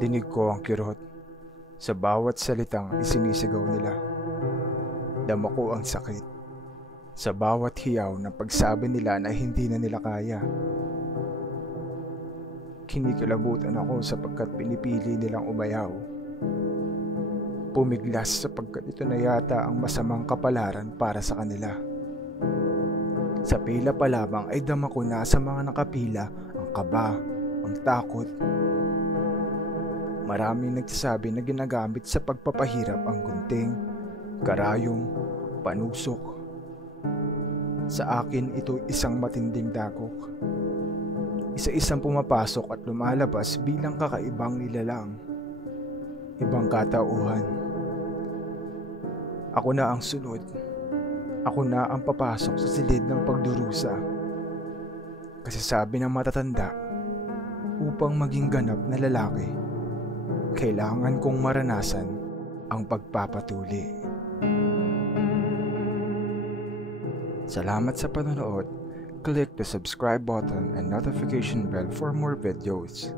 Dinig ko ang kirot sa bawat salitang isinisigaw nila. Dama ko ang sakit sa bawat hiyaw na pagsabi nila na hindi na nila kaya. Kinikilabutan ako sapagkat pinipili nilang umayaw. Pumiglas sapagkat ito na yata ang masamang kapalaran para sa kanila. Sa pila pa lamang ay dama ko na sa mga nakapila ang kaba, ang takot. Maraming nagsasabi na ginagamit sa pagpapahirap ang gunting, karayom, panusok. Sa akin ito isang matinding dagok. Isa-isang pumapasok at lumalabas bilang kakaibang nilalang. Ibang katauhan. Ako na ang sunod. Ako na ang papasok sa silid ng pagdurusa. Kasi sabi ng matatanda, upang maging ganap na lalaki, kailangan kong maranasan ang pagpapatuli. Salamat sa panonood. Click the subscribe button and notification bell for more videos.